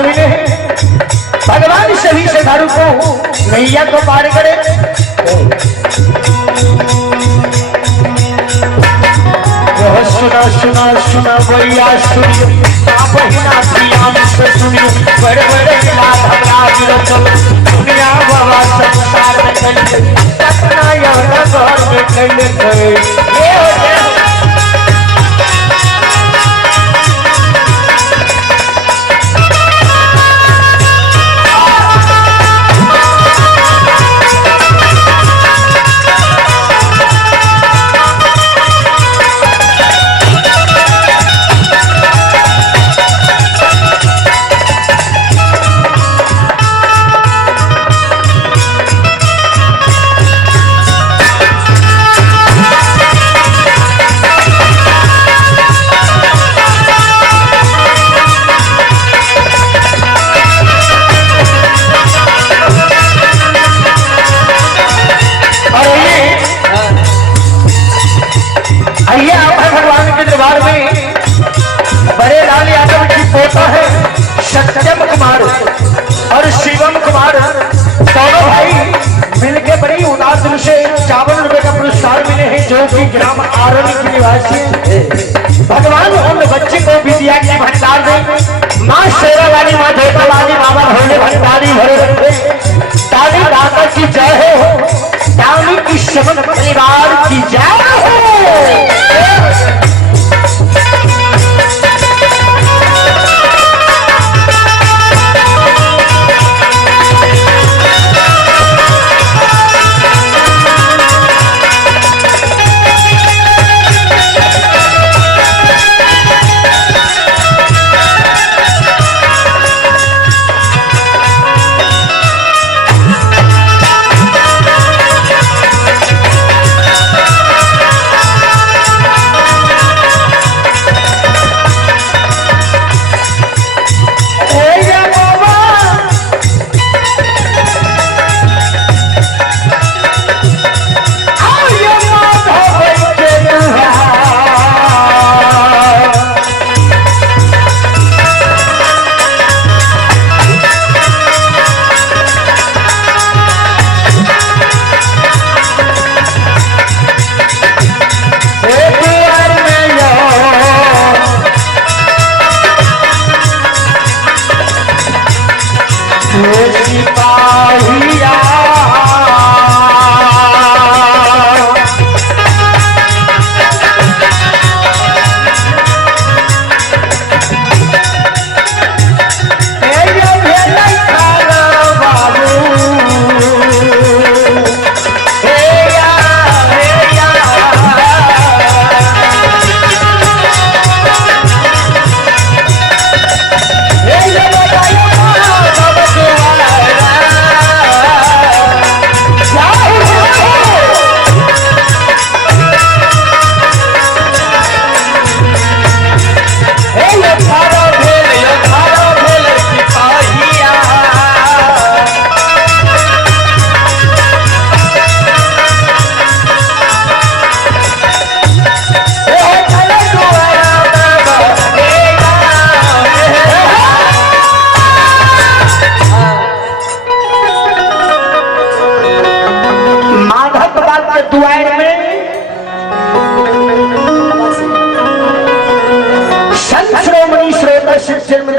श्रद्धालु मिले हैं, भगवान सभी श्रद्धालु को नैया को पार करे। सुना सुना सुना भैया सुनिए, बहिना प्रियाम से सुनिए, बड़े बड़े दुनिया बाबा संसार में चले अपना यहाँ घर में चले गए। सत्यम कुमार और शिवम कुमार दोनों भाई मिलके बड़ी उदास दिल से 54 रुपए का पुरस्कार मिले हैं, जो कि ग्राम आरोली के निवासी। भगवान उन बच्चे को विद्या की भंडार दे, माँ शेरा वाली, माँ देवता वाली, बाबा भोले भंडारी भरे ताली दाता की जय हो, दानी की शबद परिवार की जय हो।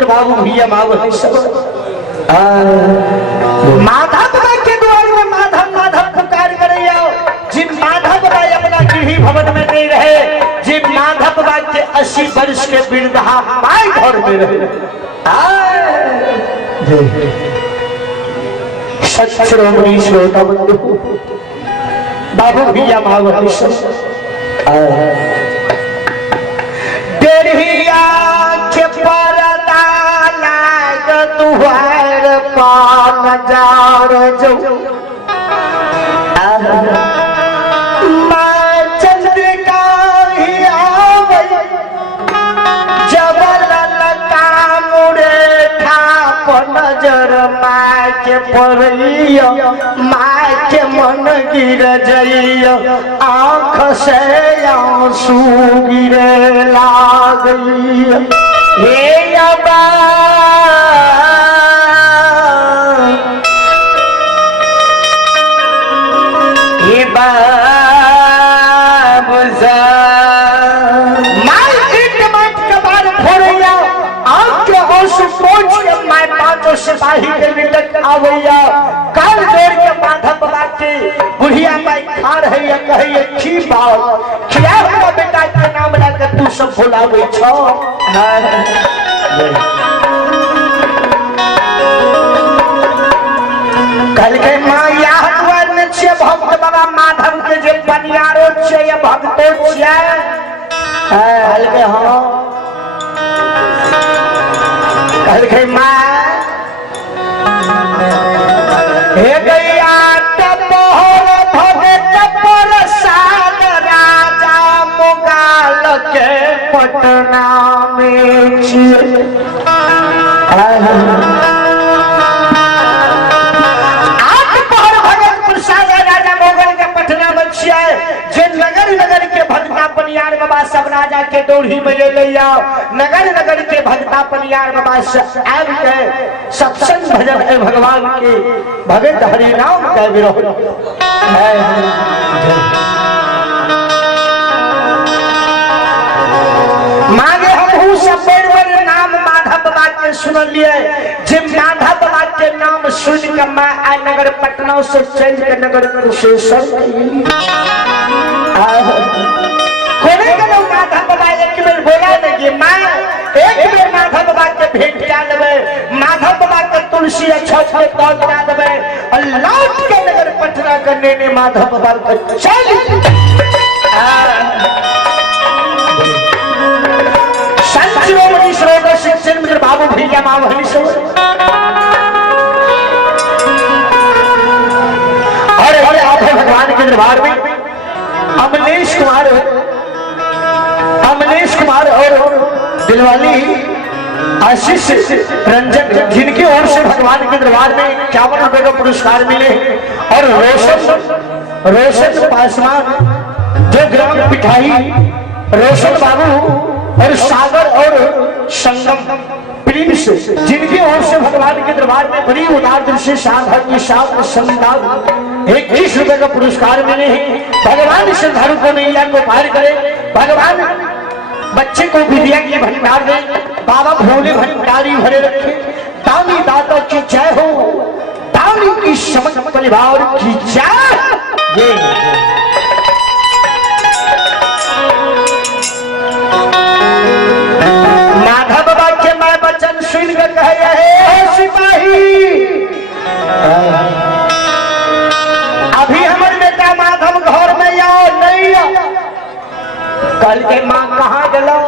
बाबू भैया माधव के द्वार में माधव माधव पुकार करे आओ, जिन माधव भाई अपना गृही भवन में नहीं रहे, जिन माधव भाई के 80 वर्ष के वृद्धा माई घर में रहे। श्रोमणी श्रोता बंधु बाबू भैया तुहार पान जार जो माँ चंद्रिका ही आवे जबल लता मुड़े ठाप नजर माँ के पड़ियो, माँ के मन गिर जइयो, आँख से आंसू गिरे लागियो। हे अबा पांचों सिपाही के निकट आवैया काल जोड़ के माधव बाबा के बुढ़िया माई खा रही है कही की बात खिया हुआ बेटा के नाम लाकर तू सब भुलावे छो। कल के माँ याद छे भक्त बाबा माधव के जे बनियारो छे या भक्तो छे कल के हाँ कल के माँ हे गैया टपोर भगत पर साग राजा मुगाल के पटना में छे। पनियार बाबा सब राजा के डोरी में ले लिया नगर नगर के भक्ता पनियार बाबा आब के सत्संग भजन है भगवान के भगत हरि नाम का विरोध मांगे हम सब बड़े नाम माधव बाबा के सुन लिए जब माधव बाबा के नाम सुन के मैं आ नगर पटना से चल के नगर कुशेश्वर कोने के लोग माधव बाबा एक बेर बोला नहीं माँ एक बेर माधव बाबा के भेंट क्या देवे माधव बाबा के तुलसी छत पे तौल क्या देवे और लौट के नगर पटना करने ने माधव बाबा को चल संत शिरोमणि श्रोता शिक्षण मित्र बाबू भैया माँ वही से और आप भगवान के दरबार में अमलेश कुमार और दिलवाली आशीष रंजन जिनकी ओर से भगवान के दरबार में 51 रुपए का पुरस्कार मिले और रोशन पासवान जो ग्राम पिठाई रोशन बाबू और सागर और संगम प्रिंस जिनकी ओर से भगवान के दरबार में बड़ी उदार दिल से संदान 21 रुपए का पुरस्कार मिले हैं। भगवान श्रद्धालु को नैया को पार करे भगवान बच्चे को विद्या की भंडार दे बाबा भोले भंडारी भरे रखे दानी दाता की जय हो दानी की समझ परिवार की जय। माधव बाबा के मैं वचन सुन कर कहे सिपाही अभी हमारे बेटा माधव घर में आओ नहीं आओ कल के माँ कहाँ गलो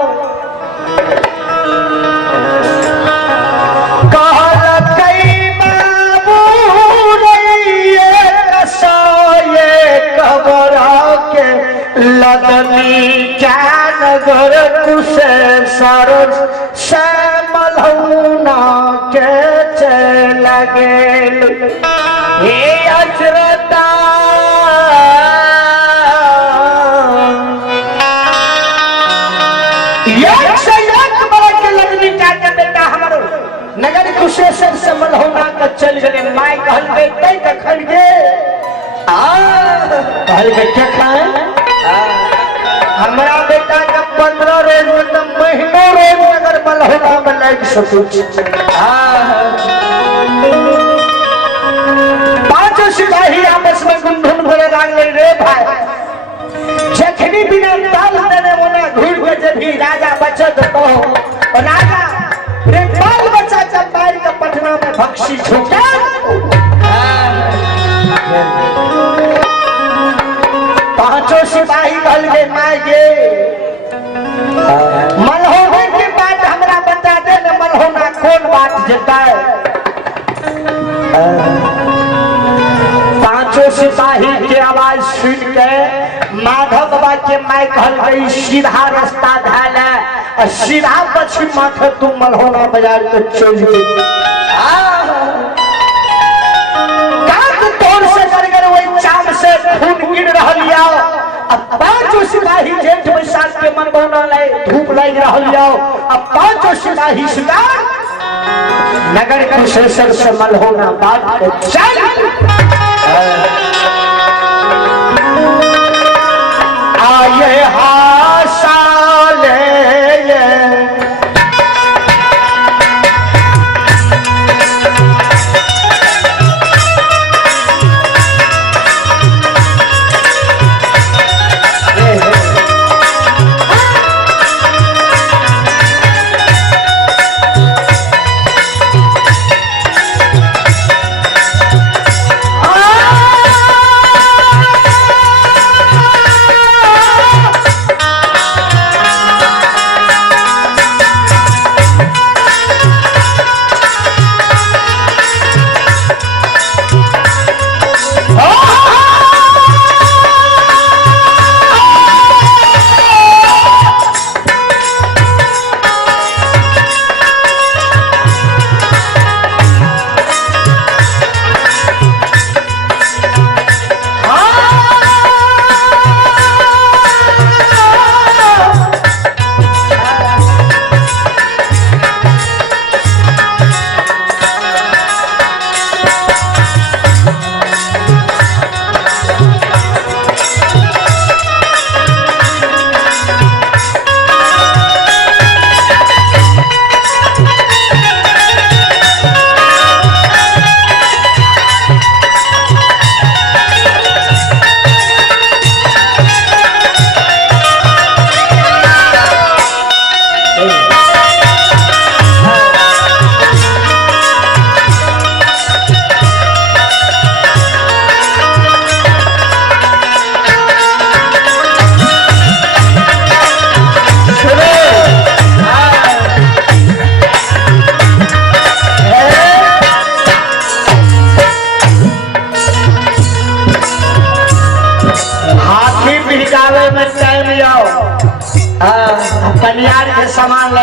लदनी क्या नगर कुशेश्वर से मलहुना के चला गेल हे अजरता नगर कुशेश्वर से मलहोना का चल गए माय कहल गए तय कखन गे कहल गए क्या खाए हमारा बेटा का 15 रोज मतलब महीनों रोज नगर मलहोना में लग सकूं। पांचों सिपाही आपस में गुंधुन भरे लागले रे भाई जखनी बिना ताल देने मोना घूर के जब भी राजा बचत तो राजा रे बाल बच्चा जब मार के पटना में भक्सी झोंका पांचों सिपाही कहल गए माय गे मलहोना की बात हमरा बता दे न मलहोना कौन बात जेता है। पांचों सिपाही के आवाज सुन के माधव बाबा के माय कहल गई सीधा रास्ता धाला और सीधा पश्चिम माथे तुम मलहोना बाजार के चल गई गिर रहा अब पांचों सिपाही जेठ बैसाख के मन बना ले धूप लग रहा अब पांचों सिपाही सुधार नगर कुशेश्वर से मलहोना बात को चल आये हासाले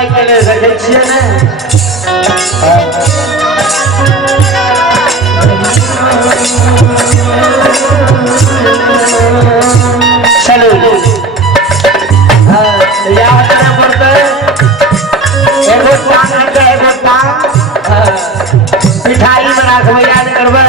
पाई के लिए रखे छिए ने चलो याद करना पड़ता है एगो टांग हटे एगो टांग मिठाई में रखबे याद करबे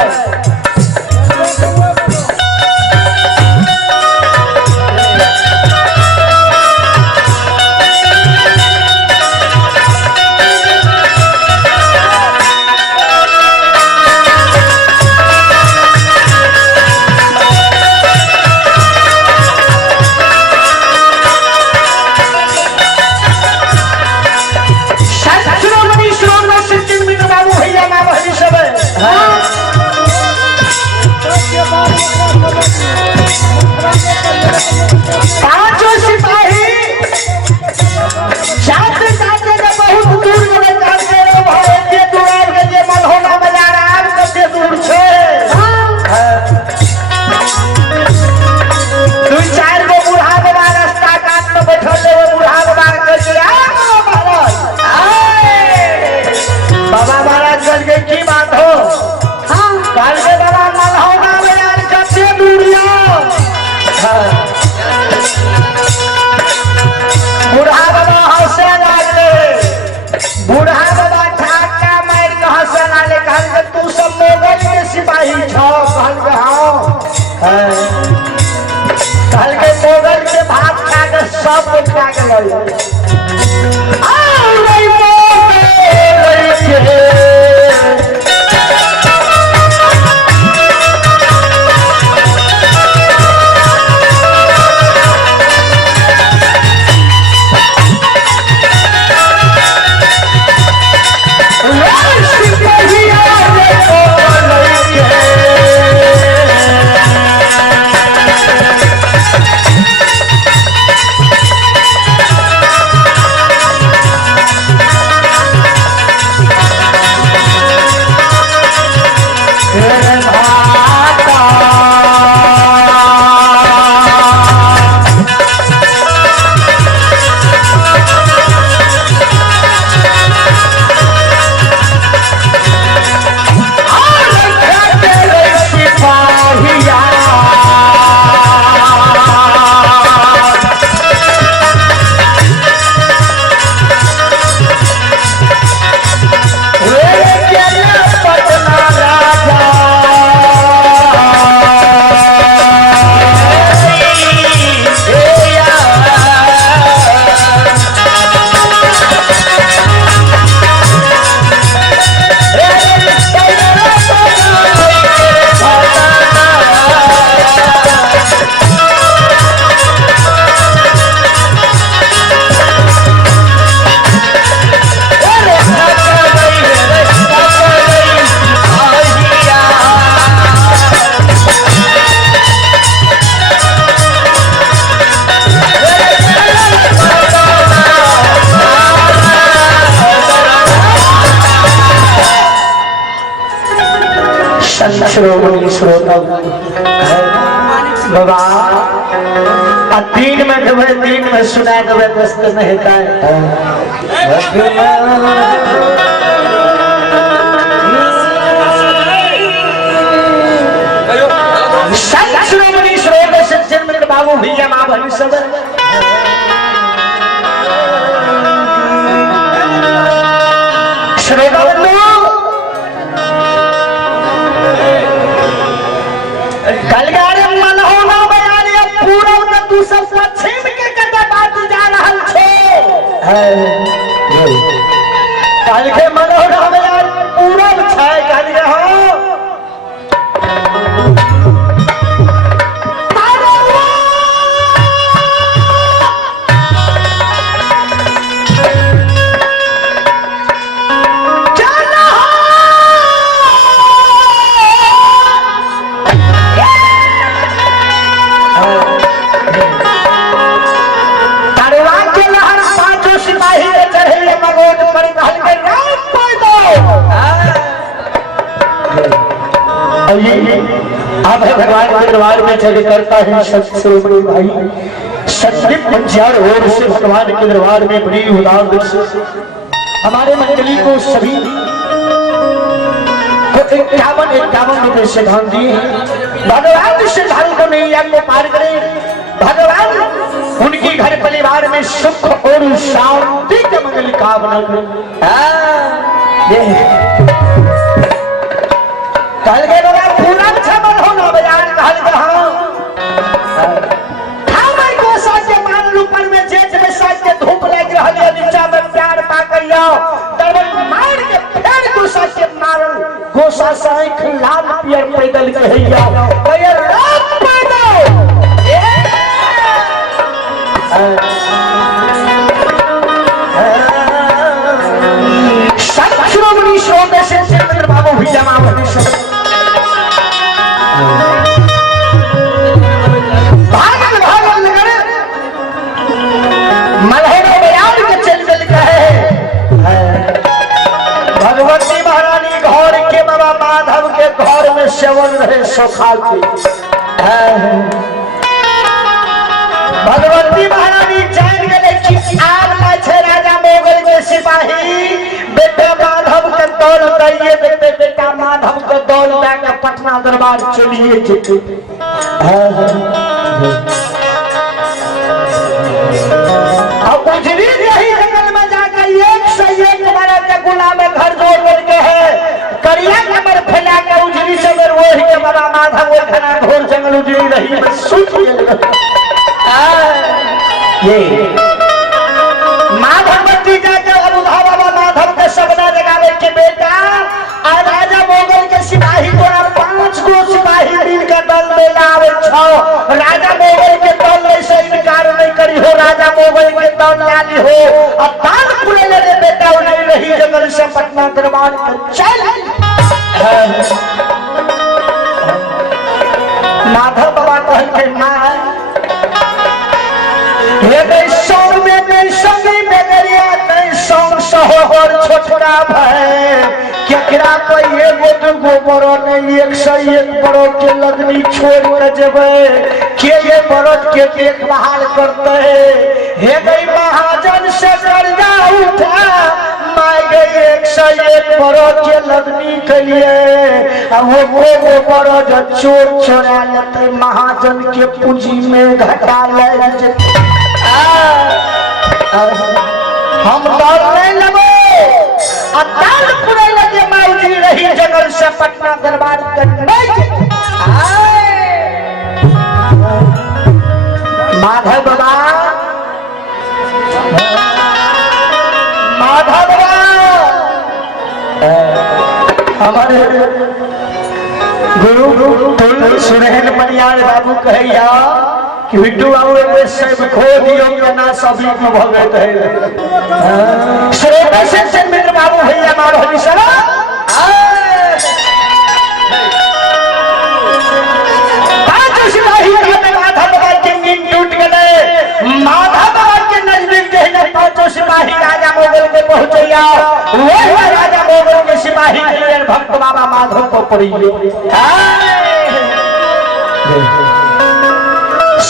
कल के मोगल के भात खा के सब उठा के बाबा दिन में देवे दिन में सुना देवे दस्त नहीं है बाबू भैया माँ बहन सब पश्चिम के कदे बात जा रहल छे काल के मनोहर में यार पूरब छै काल के हो अब भगवान के दरबार में चले करता है सब श्रोमणी भाई संदीप पंचार और से भगवान के दरबार में बड़ी उदार दृश्य हमारे मंडली को सभी को 51 रुपए से दान दिए हैं। भगवान श्रद्धालु को नैया को पार करें, भगवान उनके घर परिवार में सुख और शांति का मंगल कामना करें। कल के बाबा पूरा छमल हो ना बाजार कहल कहां हमर गोसा के मान रूपर में जेठ में साथ के धूप लग रहल है नीचा में प्यार पा कहियो तब मार के फेर गोसा के मारल गोसा साइख लाल पियर पैदल कहियो पैर रात पैदल सत्श्रोमणी श्रोते से चंद्र बाबू भी जमा भरी सब भागल भागल नगर मलहरे बयान के चल चल कहे भगवती महारानी घर के बाबा माधव के घर में सेवन रहे सोखा के भगवती महारानी जान गए कि आग लाछे राजा मोगल के सिपाही बेटा माधव के दौड़ दैये बेटे बेटा माधव के दौड़ लाके पटना दरबार चलिए जेते अब उजरी रही जंगल में जाकर एक से एक बड़ा के गुलाम में घर जोड़ करके है करिया कमर फैला के उजरी से वही के बड़ा माधव वो घना घोर जंगल उजरी रही बस सूख ये माधवती जाके अब उधा बाबा माधव के सपना जगावे के बेटा आज राजा मोगल के सिपाही तोरा 5 गो सिपाही दिन का दल में लावे छो राजा मोगल के दल में से इनकार नहीं करी हो राजा मोगल के दल लाली हो अब दान पुरे ले बेटा उन्हें रही जंगल से पटना दरबार चल माधव बाबा कहते मां छोटा भाई केकरा कोई एगो दुगो बड़ो नहीं 101 बड़ो के लगनी छोड़ के जेबे के ये बड़ो के देखभाल करते हे गई महाजन से कर्जा उठा माय गई 101 बड़ो के लगनी के लिए अब वो बड़ो जो चोर चोरा लेते महाजन के पूंजी में घटा ले हम दौड़ नहीं लगे अकाल पुरे लगे माउजी रही जंगल से पटना दरबार माधव बाबा हमारे गुरु सुरहन बनियार बाबू कहैया कि बिट्टू बाबू एक सब खो दियो के ना सभी को भगत है श्रोता से मित्र बाबू भैया मारो हरि सरा पांच सिपाही के माधव बाबा के नींद टूट गए माधव बाबा के नजदीक जहने पांचों सिपाही राजा मोगल के पहुंचैया वही राजा मोगल के सिपाही के भक्त बाबा माधव को पड़ी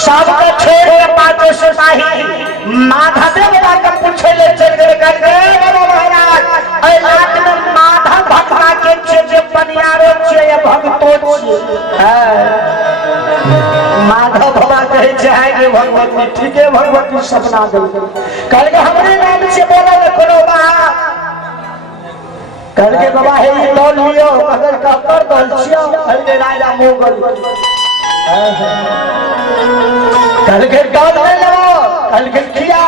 सबका छोड़ के पांचों सिपाही माधव बाबा का पूछे ले चल गए बाबा महाराज ऐ रात में माधव भक्ता के छे पनियारो छे भक्तो छे माधव बाबा कहे चाहे भगवती ठीक है भगवती सपना दे कल के हमरे नाम से बोला कोनो बात कल के बाबा हे दौड़ लियो अगर का कर दल छियो कल के राजा मोगल कल के दौड़ ले लो कल के किया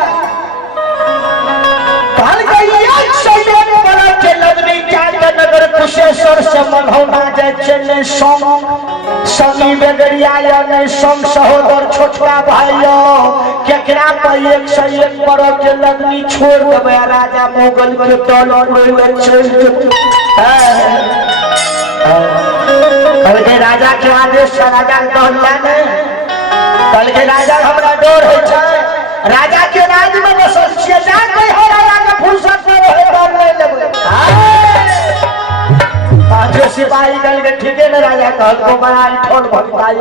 कल के एक सैयद बड़ा के लगनी जाके नगर कुशेश्वर से मनहौना जाए चले संगी बेगरिया या नहीं संग सहोदर छोटका भाइयो केकरा पर एक सैयद बड़ा के लगनी छोड़ देबे राजा मोगल के दल में चल कल के राजा के आदेश से राजा दौड़ला ने कल के राजा हमरा डर हो छै राजा के राज में बसल छिए जा कोई हो राजा के फुर्सत में रहे डर नहीं लेबे पांचों सिपाही कल के ठीके ने राजा कहत को बड़ा ठोल भटकाई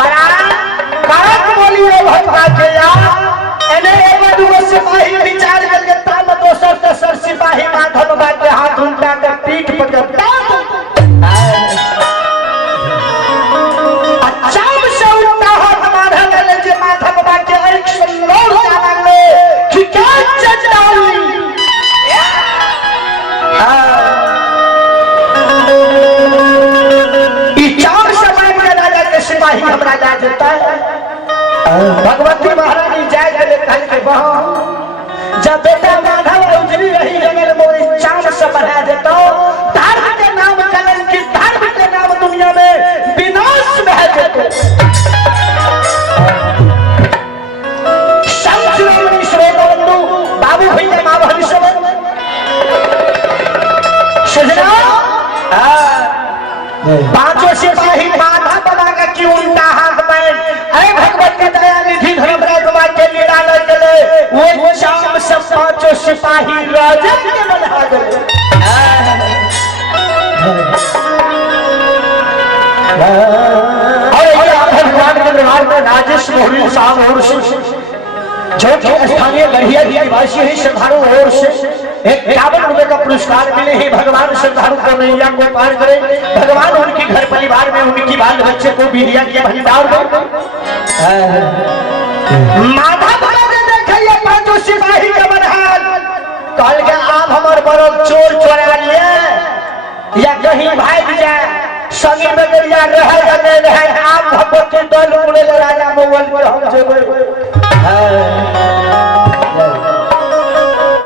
बड़ा करक बोली ये भगवा के यार एने एगो दूगो सिपाही विचार करके ताल दोसर तेसर सिपाही माधव बाबा के हाथ उल्टा के पीठ पकड़ता अचाम से उल्टा हाथ मारे ले जे माधव बाबा के एक से लोर जाना ले कि क्या चटाली ई चार से मार के राजा के सिपाही हमरा जा देता है। भगवती महारानी जाय के कहल के बहन जब बेटा माधव उजरी रही अगर मोरी चांद से बढ़ा देता धर्म के नाम कलम की धर्म के नाम दुनिया में विनाश बह जेते संश्रोमणी श्रोतबंधु बाबू भैया माँ बहन सब सजना पांचों सिपाही माथा बना के क्यों उल्टा हाथ में अरे भगवती दया निधि धर्मराज बाबा के निराला चले वो शाम से पांचों सिपाही राजन के बना गए और भगवान के दरबार में राजेश मोहरी साहब और जो कि स्थानीय गढ़िया निवासी है श्रद्धालु और से 51 रुपए का पुरस्कार मिले हैं। भगवान श्रद्धालु को नैया को पार करें, भगवान उनके घर परिवार में उनकी बाल बच्चे को बीरिया के भंडार में माधा भरा ने देखिए पांचों सिपाही का बरहाल कल के आप हमारे बड़ो चोर चोरा लिए या कहीं भाग जाए संगी में गरिया रहे या नहीं रहे आप भगवती दल उड़े राजा मोगल पर हम जो